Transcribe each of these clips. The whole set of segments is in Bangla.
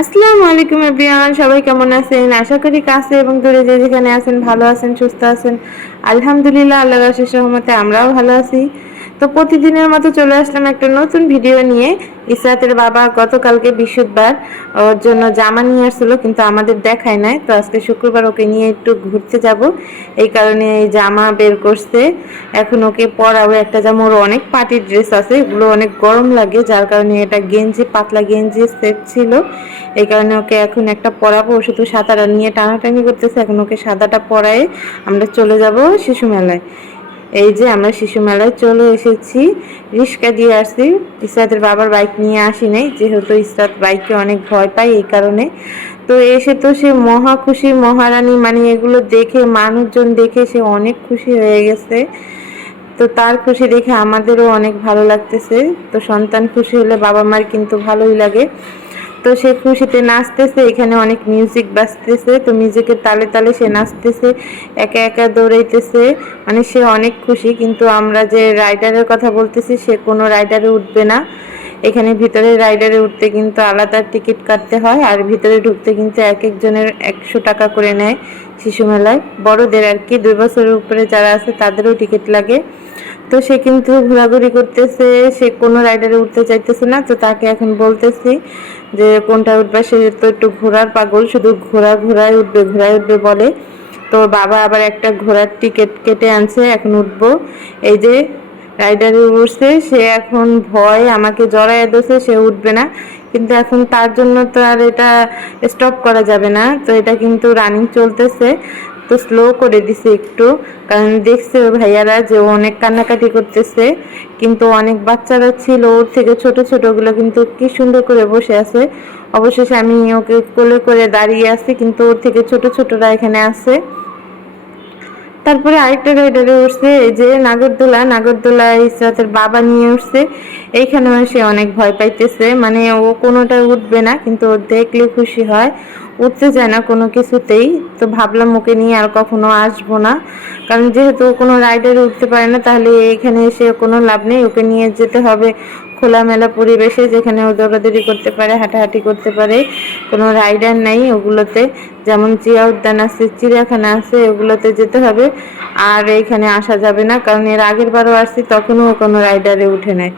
আসসালামু আলাইকুম এভরিওয়ান, সবাই কেমন আছেন? আশা করি কাছে এবং দূরে যে যেখানে আছেন ভালো আছেন, সুস্থ আছেন। আলহামদুলিল্লাহ, আল্লাহর অশেষ রহমতে আমরাও ভালো আছি। তো প্রতিদিনের মতো চলে আসলাম একটা নতুন ভিডিও নিয়ে। ইসরাতের বাবা গতকালকে বৃহস্পতিবার ওর জন্য জামা নিয়ে আসছিল, কিন্তু আমাদের দেখায় নাই। তো আজকে শুক্রবার ওকে নিয়ে একটু ঘুরতে যাব, এই কারণে এই জামা বের করছে। এখন ওকে পরাবো একটা জামা। ওর অনেক পার্টির ড্রেস আছে, এগুলো অনেক গরম লাগে, যার কারণে এটা গেঞ্জি, পাতলা গেঞ্জি সেট ছিল, এই কারণে ওকে এখন একটা পরাবো। ও শুধু সাদাটা নিয়ে টানাটানি করতেছে, এখন ওকে সাদাটা পরায়ে আমরা চলে যাব শিশু মেলায়। এই যে আমরা শিশু মেলায় চলে এসেছি, রিক্সা দিয়ে আসছি। ইসরাতের বাবার বাইক নিয়ে আসি নাই, যেহেতু ইসরাত বাইকে অনেক ভয় পায়, এই কারণে। তো এসে তো সে মহা খুশি, মহারানী, মানে এগুলো দেখে, মানুষজন দেখে সে অনেক খুশি হয়ে গেছে। তো তার খুশি দেখে আমাদেরও অনেক ভালো লাগতেছে। তো সন্তান খুশি হলে বাবা মার কিন্তু ভালোই লাগে। তো সে খুশিতে নাচতেছে, এখানে অনেক মিউজিক বাজতেছে, তো মিউজিকের তালে তালে সে নাচতেছে, একা একা দৌড়াইতেছে, মানে সে অনেক খুশি। কিন্তু আমরা যে রাইডারের কথা বলতেছি, সে কোনো রাইডারে উঠবে না। এখানে ভিতরে রাইডারে উঠতে কিন্তু আলাদা টিকিট কাটতে হয়, আর ভিতরে ঢুকতে কিন্তু এক একজনের 100 টাকা করে নেয় শিশু মেলায়। বড়দের আর কি, 2 বছরের উপরে যারা আছে তাদেরও টিকিট লাগে। তো সে কিন্তু ঘোরাঘুরি করতেছে, সে কোনো রাইডারে উঠতে চাইতেছে না। তো তাকে এখন বলতেছি যে কোনটা উঠবে, সে তো একটু ঘোড়ার পাগল, শুধু ঘোড়ায় উঠবে, ঘোড়ায় উঠবে বলে। তো বাবা আবার একটা ঘোড়ার টিকিট কেটে আনছে, এখন উঠবো। এই যে রাইডারে উঠছে, সে এখন ভয় আমাকে জড়াইয়া দিয়েছে, সে উঠবে না। কিন্তু এখন তার জন্য তো আর এটা স্টপ করা যাবে না, তো এটা কিন্তু রানিং চলতেছে। তো স্লো করে দিছে একটু, কারণ দেখছে ভাইয়ারা যে ও অনেক কান্নাকাটি করতেছে। কিন্তু অনেক বাচ্চারা ছিল ওর থেকে ছোট ছোটগুলো, কিন্তু কি সুন্দর করে বসে আছে। অবশেষে আমি ওকে কোলে করে দাঁড়িয়ে আছি, কিন্তু ওর থেকে ছোট ছোটরা এখানে আছে। তারপরে আরেকটা রাইডারে উঠছে, এই যে নাগরদোলা ইসরাতের বাবা নিয়ে উঠছে। এইখানেও সে অনেক ভয় পাইতেছে, মানে ও কোনোটা উঠবে না, কিন্তু ও দেখলে খুশি হয়, উঠতে চায় না কোনো কিছুতেই। তো ভাবলাম ওকে নিয়ে আর কখনো আসবো না, কারণ যেহেতু কোনো রাইডারে উঠতে পারে না, তাহলে এখানে এসে কোনো লাভ নেই। ওকে নিয়ে যেতে হবে খোলামেলা পরিবেশে, যেখানে ও দৌড়াদৌড়ি করতে পারে, হাঁটাহাঁটি করতে পারে। কোনো রাইডার নাই ওগুলোতে, যেমন জিয়া উদ্যান আছে, চিড়িয়াখানা আছে, ওগুলোতে যেতে হবে। আর এইখানে আসা যাবে না, কারণ এর আগের বারও আসছি, তখনও কোনো রাইডারে উঠে নেয়।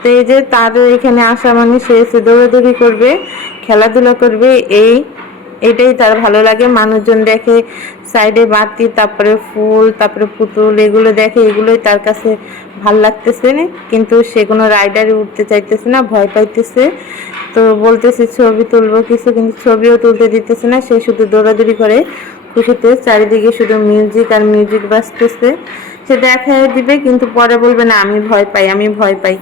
তো এই যে তার এখানে আসা মানে সে এসে দৌড়াদৌড়ি করবে, খেলাধুলা করবে, এটাই তার ভালো লাগে। মানুষজন দেখে, সাইডে বাতি, তারপরে ফুল, তারপরে পুতুল, এগুলো দেখে, এগুলোই তার কাছে ভাল লাগতেছে। কিন্তু সে কোনো রাইডারে উঠতে চাইতেছে না, ভয় পাইতেছে। তো বলতেছে ছবি তুলবো কিছু, কিন্তু ছবিও তুলতে দিতেছে না, সে শুধু দৌড়াদৌড়ি করে খুশিতে। চারিদিকে শুধু মিউজিক আর মিউজিক বাজতেছে। সে দেখায় দিবে, কিন্তু পরে বলবে না আমি ভয় পাই, আমি ভয় পাই।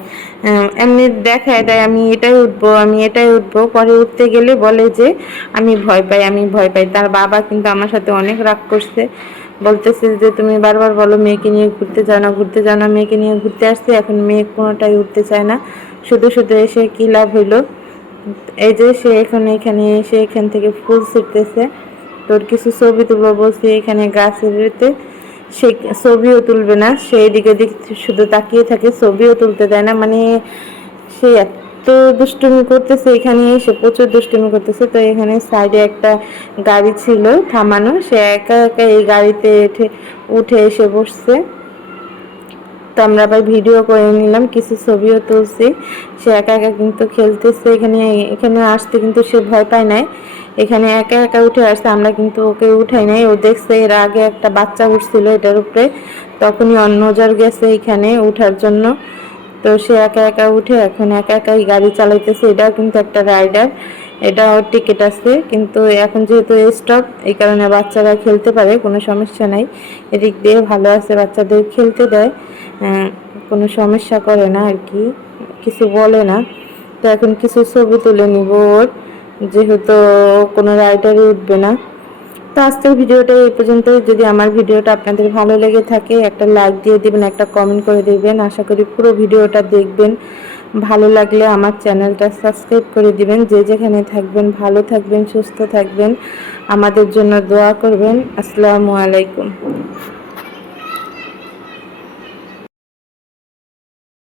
এমনি দেখায় দেয় আমি এটাই উঠবো, আমি এটাই উঠবো, পরে উঠতে গেলে বলে যে আমি ভয় পাই, আমি ভয় পাই। তার বাবা কিন্তু আমার সাথে অনেক রাগ করছে, বলতেছে যে তুমি বারবার বলো মেয়েকে নিয়ে ঘুরতে যাও না, ঘুরতে যাও না। মেয়েকে নিয়ে ঘুরতে আসছে, এখন মেয়ে কোনোটাই উঠতে চায় না, শুধু শুধু এসে কী লাভ হইলো। এই যে সে এখন এখানে এসে এখান থেকে ফুল ছিঁড়তেছে। তোর কিছু ছবি তুলবো বলছি, এখানে গাছের ইয়েতে সে ছবিও তুলবে না, সেই দিকে দিক শুধু তাকিয়ে থাকে, ছবিও তুলতে দেয় না। মানে সে এত দুষ্টুমি করতেছে, এখানে এসে প্রচুর দুষ্টুমি করতেছে। তো এখানে সাইডে একটা গাড়ি ছিল থামানো, সে একা একা এই গাড়িতে উঠে এসে বসছে। তো আমরা আবার ভিডিও করে নিলাম, কিছু ছবিও তুলছি। সে একা একা কিন্তু খেলতেছে, এখানে এখানে আসতে কিন্তু সে ভয় পায় নাই, এখানে একা একা উঠে আসছে। আমরা কিন্তু ওকে উঠাই নাই, ও দেখছে এর আগে একটা বাচ্চা উঠছিল এটার উপরে, তখনই ওর নজর গেছে এখানে উঠার জন্য। তো সে একা একা উঠে এখন একা একাই গাড়ি চালাইতেছে। এটাও কিন্তু একটা রাইডার, এটাও টিকিট আছে, কিন্তু এখন যেহেতু স্টপ, এই কারণে বাচ্চারা খেলতে পারে, কোনো সমস্যা নাই। এদিক দিয়ে ভালো আছে, বাচ্চাদের খেলতে দেয়, কোনো সমস্যা করে না আর কি, কিছু বলে না। তো এখন কিছু ছবি তুলে নিব ওর, যেহেতু কোনো রাইডারই উঠবে না। তো আজকের ভিডিওটা এই পর্যন্ত। যদি আমার ভিডিওটা আপনাদের ভালো লেগে থাকে, একটা লাইক দিয়ে দিবেন, একটা কমেন্ট করে দিবেন। আশা করি পুরো ভিডিওটা দেখবেন। ভালো লাগলে আমার চ্যানেলটা সাবস্ক্রাইব করে দিবেন। যে যেখানে থাকবেন ভালো থাকবেন, সুস্থ থাকবেন, আমাদের জন্য দোয়া করবেন। আসসালামু আলাইকুম।